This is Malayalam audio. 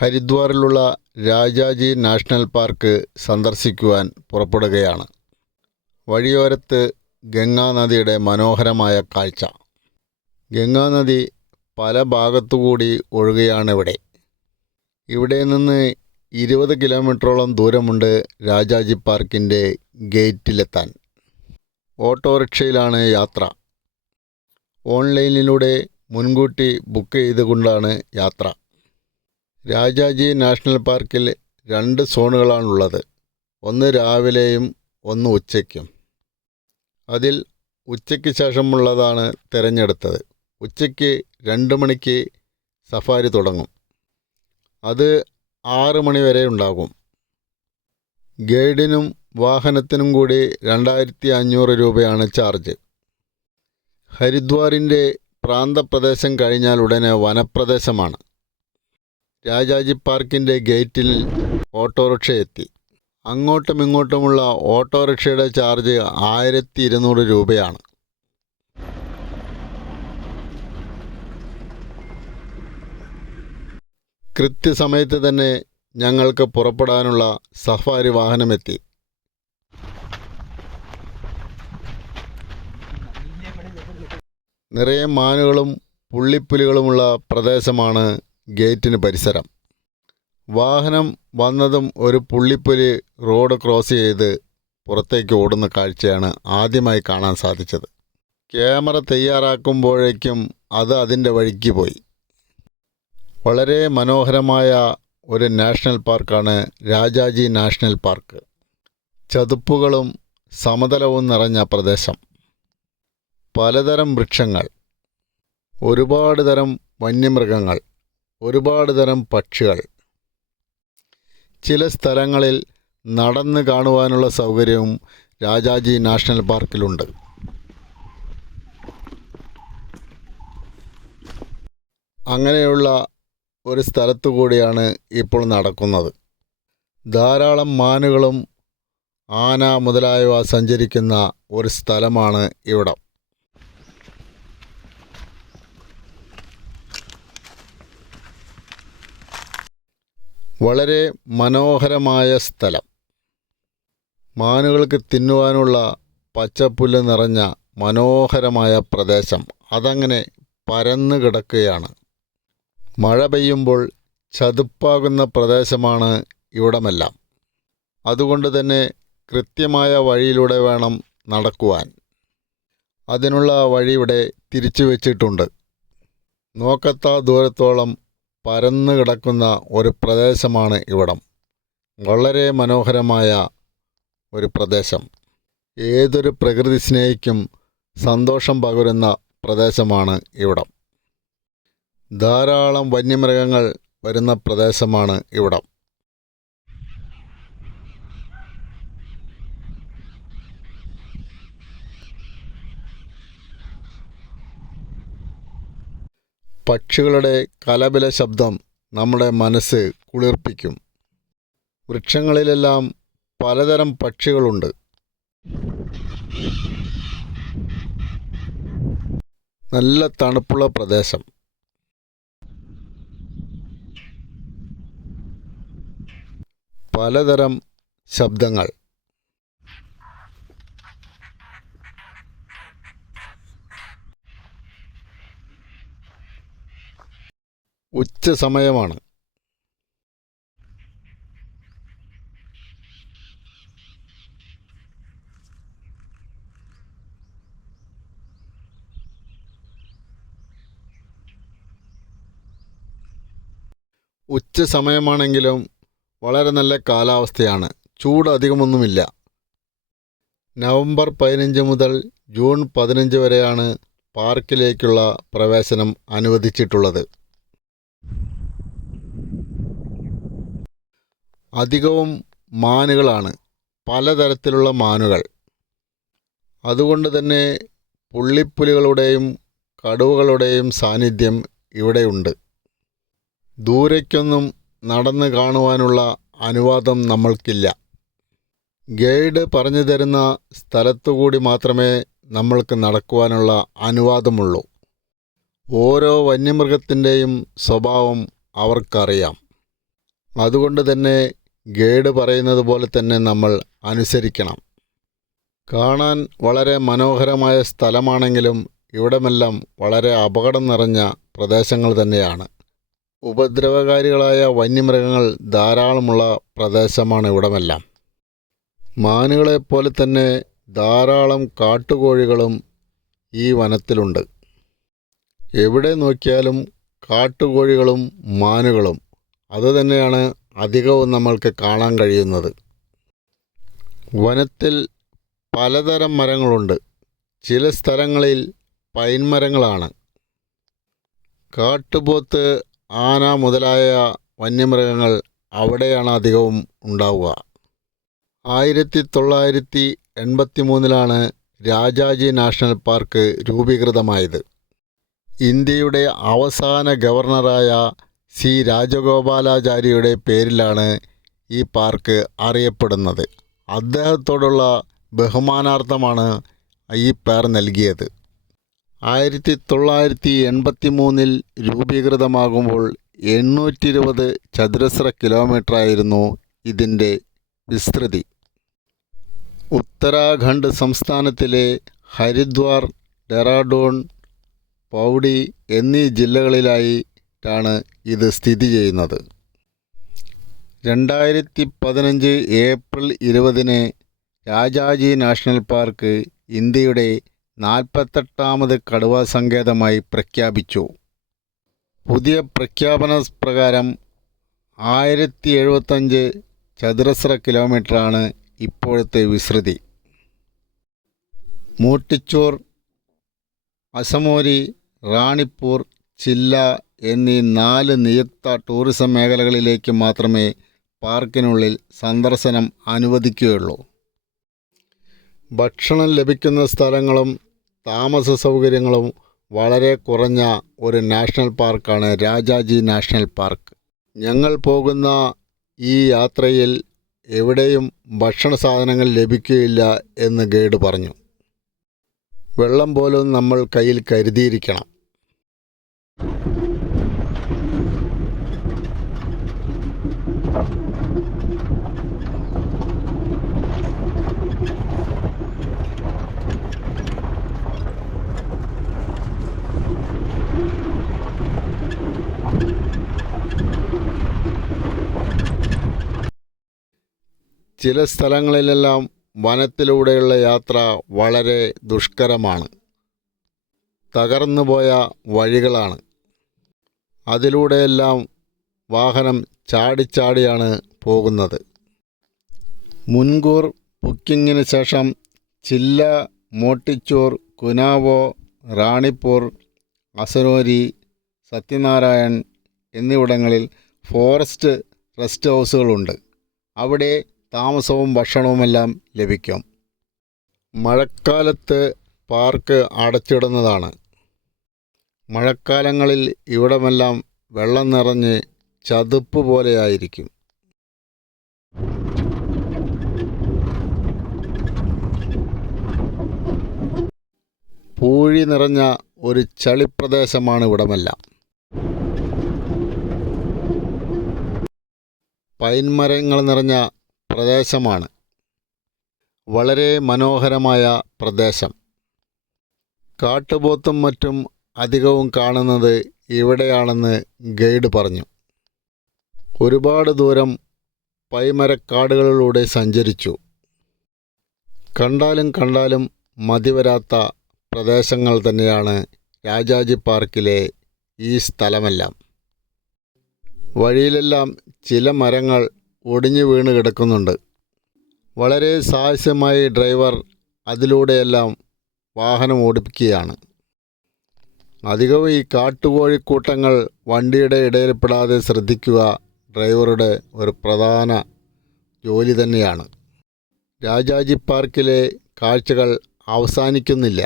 ഹരിദ്വാറിലുള്ള രാജാജി നാഷണൽ പാർക്ക് സന്ദർശിക്കുവാൻ പുറപ്പെടുകയാണ്. വഴിയോരത്ത് ഗംഗാനദിയുടെ മനോഹരമായ കാഴ്ച. ഗംഗാനദി പല ഭാഗത്തുകൂടി ഒഴുകുകയാണിവിടെ. ഇവിടെ നിന്ന് 20 കിലോമീറ്ററോളം ദൂരമുണ്ട് രാജാജി പാർക്കിൻ്റെ ഗേറ്റിലെത്താൻ. ഓട്ടോറിക്ഷയിലാണ് യാത്ര. ഓൺലൈനിലൂടെ മുൻകൂട്ടി ബുക്ക് ചെയ്തുകൊണ്ടാണ് യാത്ര. രാജാജി നാഷണൽ പാർക്കിൽ 2 സോണുകളാണുള്ളത്. ഒന്ന് രാവിലെയും ഒന്ന് ഉച്ചയ്ക്കും. അതിൽ ഉച്ചയ്ക്ക് ശേഷമുള്ളതാണ് തിരഞ്ഞെടുത്തത്. ഉച്ചയ്ക്ക് 2 മണിക്ക് സഫാരി തുടങ്ങും. അത് 6 മണി വരെ ഉണ്ടാകും. ഗൈഡിനും വാഹനത്തിനും കൂടി 2500 രൂപയാണ് ചാർജ്. ഹരിദ്വാറിൻ്റെ പ്രാന്തപ്രദേശം കഴിഞ്ഞാൽ ഉടനെ വനപ്രദേശമാണ്. രാജാജി പാർക്കിൻ്റെ ഗേറ്റിൽ ഓട്ടോറിക്ഷ എത്തി. അങ്ങോട്ടും ഇങ്ങോട്ടുമുള്ള ഓട്ടോറിക്ഷയുടെ ചാർജ് 1200 രൂപയാണ്. കൃത്യസമയത്ത് തന്നെ ഞങ്ങൾക്ക് പുറപ്പെടാനുള്ള സഫാരി വാഹനമെത്തി. നിറയെ മാനുകളും പുള്ളിപ്പുലികളുമുള്ള പ്രദേശമാണ് ഗേറ്റിന് പരിസരം. വാഹനം വന്നതും ഒരു പുള്ളിപ്പുലി റോഡ് ക്രോസ് ചെയ്ത് പുറത്തേക്ക് ഓടുന്ന കാഴ്ചയാണ് ആദ്യമായി കാണാൻ സാധിച്ചത്. ക്യാമറ തയ്യാറാക്കുമ്പോഴേക്കും അത് അതിൻ്റെ വഴിക്ക് പോയി. വളരെ മനോഹരമായ ഒരു നാഷണൽ പാർക്കാണ് രാജാജി നാഷണൽ പാർക്ക്. ചതുപ്പുകളും സമതലവും നിറഞ്ഞ പ്രദേശം. പലതരം വൃക്ഷങ്ങൾ, ഒരുപാട് തരം വന്യമൃഗങ്ങൾ, ഒരുപാട് തരം പക്ഷികൾ. ചില സ്ഥലങ്ങളിൽ നടന്ന് കാണുവാനുള്ള സൗകര്യവും രാജാജി നാഷണൽ പാർക്കിലുണ്ട്. അങ്ങനെയുള്ള ഒരു സ്ഥലത്തു കൂടിയാണ് ഇപ്പോൾ നടക്കുന്നത്. ധാരാളം മാനുകളും ആന മുതലായവ സഞ്ചരിക്കുന്ന ഒരു സ്ഥലമാണ് ഇവിടം. വളരെ മനോഹരമായ സ്ഥലം. മാനുകൾക്ക് തിന്നുവാനുള്ള പച്ചപ്പുല്ല് നിറഞ്ഞ മനോഹരമായ പ്രദേശം അതങ്ങനെ പരന്നു കിടക്കുകയാണ്. മഴ പെയ്യുമ്പോൾ ചതുപ്പാകുന്ന പ്രദേശമാണ് ഇവിടമെല്ലാം. അതുകൊണ്ട് തന്നെ കൃത്യമായ വഴിയിലൂടെ വേണം നടക്കുവാൻ. അതിനുള്ള വഴി ഇവിടെ തിരിച്ചു വച്ചിട്ടുണ്ട്. നോക്കത്താ ദൂരത്തോളം പരന്നു കിടക്കുന്ന ഒരു പ്രദേശമാണ് ഇവിടം. വളരെ മനോഹരമായ ഒരു പ്രദേശം. ഏതൊരു പ്രകൃതി സ്നേഹിക്കും സന്തോഷം പകരുന്ന പ്രദേശമാണ് ഇവിടം. ധാരാളം വന്യമൃഗങ്ങൾ വരുന്ന പ്രദേശമാണ് ഇവിടം. പക്ഷികളുടെ കലപില ശബ്ദം നമ്മുടെ മനസ്സ് കുളിർപ്പിക്കും. വൃക്ഷങ്ങളിലെല്ലാം പലതരം പക്ഷികളുണ്ട്. നല്ല തണുപ്പുള്ള പ്രദേശം. പലതരം ശബ്ദങ്ങൾ. ഉച്ച സമയമാണ്. ഉച്ച സമയമാണെങ്കിലും വളരെ നല്ല കാലാവസ്ഥയാണ്. ചൂട് അധികമൊന്നുമില്ല. നവംബർ 15 മുതൽ ജൂൺ 15 വരെയാണ് പാർക്കിലേക്കുള്ള പ്രവേശനം അനുവദിച്ചിട്ടുള്ളത്. അധികവും മാനുകളാണ്. പലതരത്തിലുള്ള മാനുകൾ. അതുകൊണ്ട് തന്നെ പുള്ളിപ്പുലികളുടെയും കടുവകളുടെയും സാന്നിധ്യം ഇവിടെയുണ്ട്. ദൂരേക്കൊന്നും നടന്ന് കാണുവാനുള്ള അനുവാദം നമ്മൾക്കില്ല. ഗൈഡ് പറഞ്ഞു തരുന്ന സ്ഥലത്തുകൂടി മാത്രമേ നമ്മൾക്ക് നടക്കുവാനുള്ള അനുവാദമുള്ളൂ. ഓരോ വന്യമൃഗത്തിൻ്റെയും സ്വഭാവം അവർക്കറിയാം. അതുകൊണ്ട് തന്നെ ഗൈഡ് പറയുന്നത് പോലെ തന്നെ നമ്മൾ അനുസരിക്കണം. കാണാൻ വളരെ മനോഹരമായ സ്ഥലമാണെങ്കിലും ഇവിടമെല്ലാം വളരെ അപകടം നിറഞ്ഞ പ്രദേശങ്ങൾ തന്നെയാണ്. ഉപദ്രവകാരികളായ വന്യമൃഗങ്ങൾ ധാരാളമുള്ള പ്രദേശമാണ് ഇവിടമെല്ലാം. മാനുകളെപ്പോലെ തന്നെ ധാരാളം കാട്ടുകോഴികളും ഈ വനത്തിലുണ്ട്. എവിടെ നോക്കിയാലും കാട്ടുകോഴികളും മാനുകളും അതുതന്നെയാണ് അധികവും നമ്മൾക്ക് കാണാൻ കഴിയുന്നത്. വനത്തിൽ പലതരം മരങ്ങളുണ്ട്. ചില സ്ഥലങ്ങളിൽ പൈൻ മരങ്ങളാണ്. കാട്ടുപോത്ത്, ആന മുതലായ വന്യമൃഗങ്ങൾ അവിടെയാണ് അധികവും ഉണ്ടാവുക. 1983 രാജാജി നാഷണൽ പാർക്ക് രൂപീകൃതമായത്. ഇന്ത്യയുടെ അവസാന ഗവർണറായ സി രാജഗോപാലാചാരിയുടെ പേരിലാണ് ഈ പാർക്ക് അറിയപ്പെടുന്നത്. അദ്ദേഹത്തോടുള്ള ബഹുമാനാർത്ഥമാണ് ഈ പേർ നൽകിയത്. 1983 രൂപീകൃതമാകുമ്പോൾ 820 ചതുരശ്ര കിലോമീറ്ററായിരുന്നു ഇതിൻ്റെ വിസ്തൃതി. ഉത്തരാഖണ്ഡ് സംസ്ഥാനത്തിലെ ഹരിദ്വാർ, ഡെറാഡൂൺ, പൗഡി എന്നീ ജില്ലകളിലായിട്ടാണ് ഇത് സ്ഥിതി ചെയ്യുന്നത്. 2015 ഏപ്രിൽ 20 രാജാജി നാഷണൽ പാർക്ക് ഇന്ത്യയുടെ 48ാമത് കടുവാ സങ്കേതമായി പ്രഖ്യാപിച്ചു. പുതിയ പ്രഖ്യാപന പ്രകാരം 1075 ചതുരശ്ര കിലോമീറ്ററാണ് ഇപ്പോഴത്തെ വിസ്തൃതി. മൂട്ടിച്ചൂർ, അസമോരി, റാണിപ്പൂർ, ചില്ല എന്നീ 4 നിയുക്ത ടൂറിസം മേഖലകളിലേക്ക് മാത്രമേ പാർക്കിനുള്ളിൽ സന്ദർശനം അനുവദിക്കുകയുള്ളൂ. ഭക്ഷണം ലഭിക്കുന്ന സ്ഥലങ്ങളും താമസ സൗകര്യങ്ങളും വളരെ കുറഞ്ഞ ഒരു നാഷണൽ പാർക്കാണ് രാജാജി നാഷണൽ പാർക്ക്. ഞങ്ങൾ പോകുന്ന ഈ യാത്രയിൽ എവിടെയും ഭക്ഷണ സാധനങ്ങൾ ലഭിക്കുകയില്ല എന്ന് ഗൈഡ് പറഞ്ഞു. വെള്ളം പോലും നമ്മൾ കയ്യിൽ കരുതിയിരിക്കണം. ചില സ്ഥലങ്ങളിലെല്ലാം വനത്തിലൂടെയുള്ള യാത്ര വളരെ ദുഷ്കരമാണ്. തകർന്നുപോയ വഴികളാണ്. അതിലൂടെയെല്ലാം വാഹനം ചാടിച്ചാടിയാണ് പോകുന്നത്. മുൻകൂർ ബുക്കിങ്ങിന് ശേഷം ചില്ല, മോട്ടിച്ചൂർ, കുനാവോ, റാണിപ്പൂർ, അസനോരി, സത്യനാരായൺ എന്നിവിടങ്ങളിൽ ഫോറസ്റ്റ് റെസ്റ്റ് ഹൗസുകളുണ്ട്. അവിടെ താമസവും ഭക്ഷണവുമെല്ലാം ലഭിക്കും. മഴക്കാലത്ത് പാർക്ക് അടച്ചിടുന്നതാണ്. മഴക്കാലങ്ങളിൽ ഇവിടമെല്ലാം വെള്ളം നിറഞ്ഞ് ചതുപ്പ് പോലെയായിരിക്കും. പൂഴി നിറഞ്ഞ ഒരു ചളിപ്രദേശമാണ് ഇവിടമെല്ലാം. പൈൻ മരങ്ങൾ നിറഞ്ഞ പ്രദേശമാണ്. വളരെ മനോഹരമായ പ്രദേശം. കാട്ടുപോത്തും മറ്റും അധികവും കാണുന്നത് ഇവിടെയാണെന്ന് ഗൈഡ് പറഞ്ഞു. ഒരുപാട് ദൂരം പൈമരക്കാടുകളിലൂടെ സഞ്ചരിച്ചു. കണ്ടാലും മതിവരാത്ത പ്രദേശങ്ങൾ തന്നെയാണ് രാജാജി പാർക്കിലെ ഈ സ്ഥലമെല്ലാം. വഴിയിലെല്ലാം ചില മരങ്ങൾ ഒടിഞ്ഞു വീണ് കിടക്കുന്നുണ്ട്. വളരെ സാഹസ്യമായി ഡ്രൈവർ അതിലൂടെയെല്ലാം വാഹനം ഓടിക്കുകയാണ്. അധികവും ഈ കാട്ടുകോഴിക്കൂട്ടങ്ങൾ വണ്ടിയുടെ ഇടയിൽപ്പെടാതെ ശ്രദ്ധിക്കുക ഡ്രൈവറുടെ ഒരു പ്രധാന ജോലി തന്നെയാണ്. രാജാജി പാർക്കിലെ കാഴ്ചകൾ അവസാനിക്കുന്നില്ല.